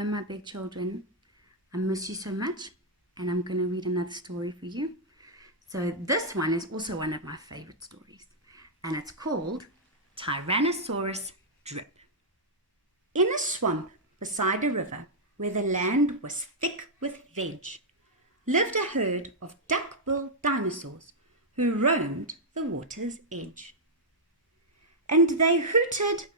Hello, my big children. I miss you so much, and I'm going to read another story for you. So this one is also one of my favorite stories, and it's called Tyrannasaurus Drip. In a swamp beside a river where the land was thick with veg, lived a herd of duck-billed dinosaurs who roamed the water's edge. And they hooted,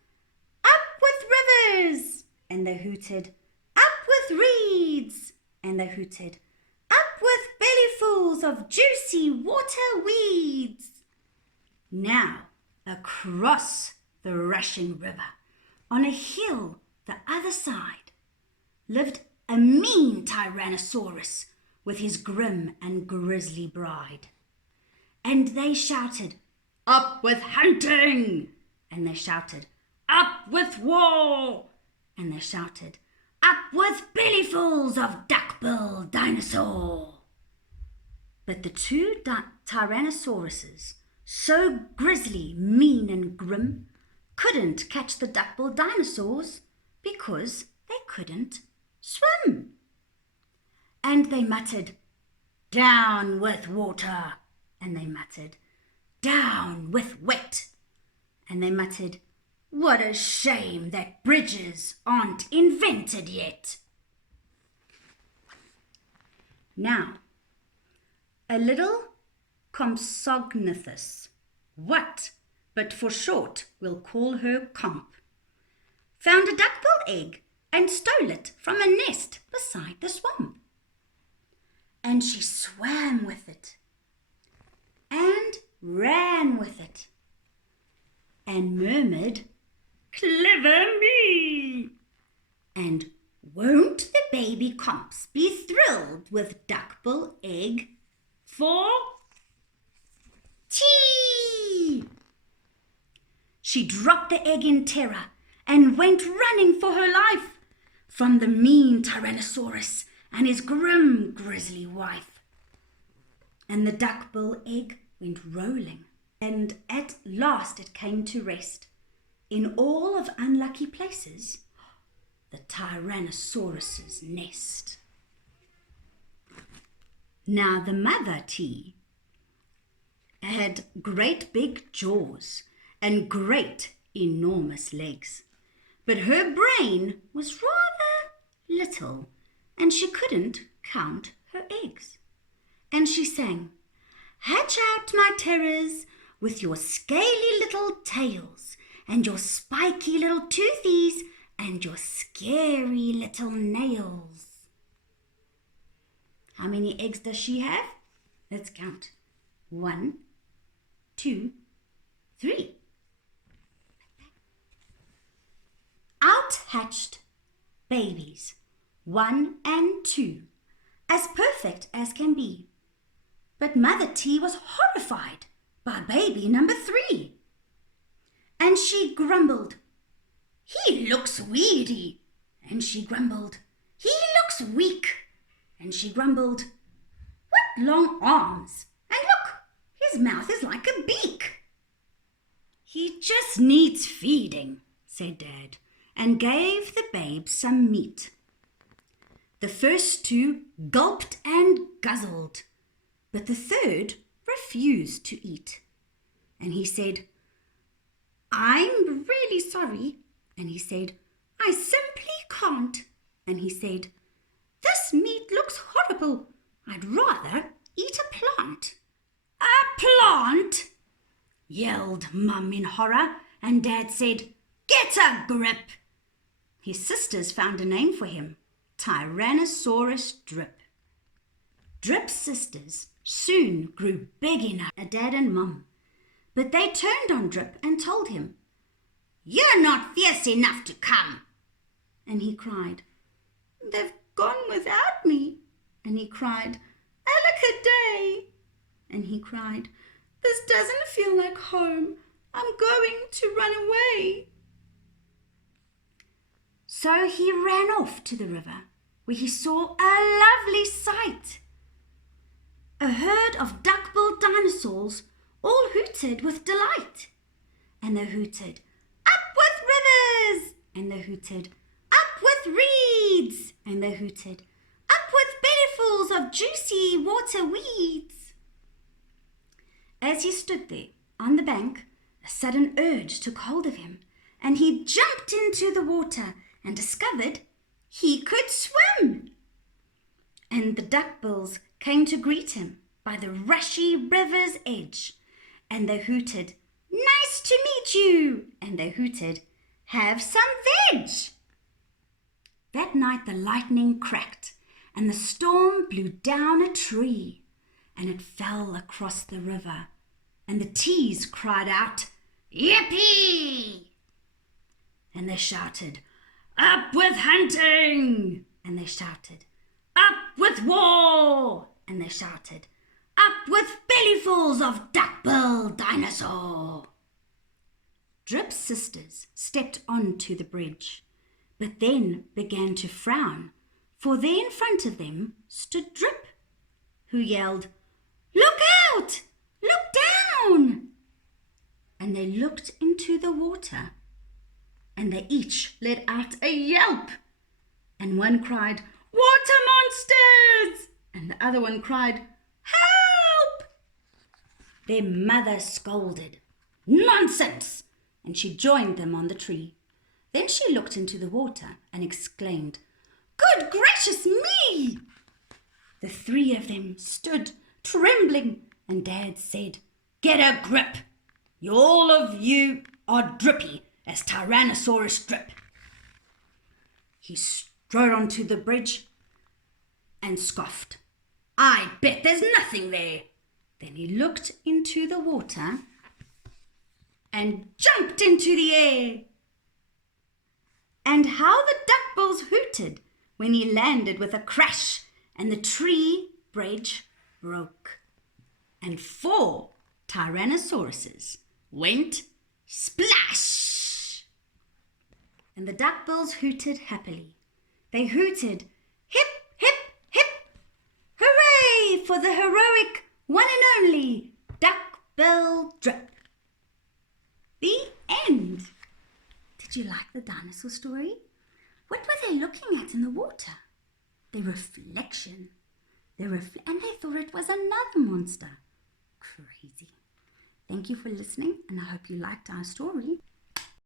"Up with rivers!" And they hooted, "Up with reeds!" And they hooted, "Up with bellyfuls of juicy water weeds!" Now, across the rushing river, on a hill the other side, lived a mean Tyrannosaurus with his grim and grisly bride. And they shouted, "Up with hunting!" And they shouted, "Up with war!" And they shouted, "Up with bellyfuls of duck-billed dinosaur!" But the two Tyrannosauruses, so grisly, mean and grim, couldn't catch the duck-billed dinosaurs because they couldn't swim. And they muttered, "Down with water!" And they muttered, "Down with wet!" And they muttered, "What a shame that bridges aren't invented yet!" Now, a little Compsognathus, but for short we'll call her Comp, found a duck-billed egg and stole it from a nest beside the swamp. And she swam with it and ran with it and murmured, "Clever me!" And won't the baby Comps be thrilled with duck-bill egg for tea? She dropped the egg in terror and went running for her life from the mean Tyrannosaurus and his grim, grisly wife. And the duck-bill egg went rolling, and at last it came to rest in all of unlucky places, the Tyrannosaurus's nest. Now the mother T had great big jaws and great enormous legs, but her brain was rather little and she couldn't count her eggs. And she sang, "Hatch out, my terrors, with your scaly little tails and your spiky little toothies and your scary little nails." How many eggs does she have? Let's count. 1, 2, 3. Out-hatched babies, 1 and 2, as perfect as can be. But Mother T was horrified by baby number 3. And she grumbled, "He looks weedy." And she grumbled, "He looks weak." And she grumbled, "What long arms! And look, his mouth is like a beak." "He just needs feeding," said Dad, and gave the babe some meat. The first 2 gulped and guzzled, but the third refused to eat. And he said, "I'm really sorry." And he said, "I simply can't." And he said, "This meat looks horrible. I'd rather eat a plant." "A plant?" yelled Mum in horror, and Dad said, "Get a grip." His sisters found a name for him, Tyrannasaurus Drip. Drip's sisters soon grew big enough, Dad and Mum, but they turned on Drip and told him, "You're not fierce enough to come." And he cried, "They've gone without me." And he cried, "Alakaday." And he cried, "This doesn't feel like home. I'm going to run away." So he ran off to the river, where he saw a lovely sight. A herd of duck-billed dinosaurs all hooted with delight. And they hooted, "Up with rivers!" And they hooted, "Up with reeds!" weeds, and they hooted. Up with bellyfuls of juicy water weeds. As he stood there on the bank, a sudden urge took hold of him, and he jumped into the water and discovered he could swim. And the duckbills came to greet him by the rushy river's edge, and they hooted, "Nice to meet you!" And they hooted, "Have some veg!" That night the lightning cracked, and the storm blew down a tree, and it fell across the river, and the teas cried out, "Yippee!" And they shouted, "Up with hunting!" And they shouted, "Up with war!" And they shouted, "Up with bellyfuls of duck-bill dinosaur!" Drip's sisters stepped onto the bridge, but then began to frown, for there in front of them stood Drip, who yelled, "Look out! Look down!" And they looked into the water, and they each let out a yelp, and one cried, "Water monsters!" and the other one cried, "Help!" Their mother scolded, "Nonsense!" and she joined them on the tree. Then she looked into the water and exclaimed, "Good gracious me!" The three of them stood trembling, and Dad said, "Get a grip! All of you are drippy as Tyrannasaurus Drip." He strode onto the bridge and scoffed, "I bet there's nothing there." Then he looked into the water and jumped into the air. And how the duckbills hooted when he landed with a crash, and the tree bridge broke, and 4 Tyrannosauruses went splash. And the duckbills hooted happily. They hooted, "Hip, hip, hip! Hooray for the heroic one and only Duck-bill Drip." The end. Did you like the dinosaur story? What were they looking at in the water? Their reflection. And they thought it was another monster. Crazy. Thank you for listening, and I hope you liked our story.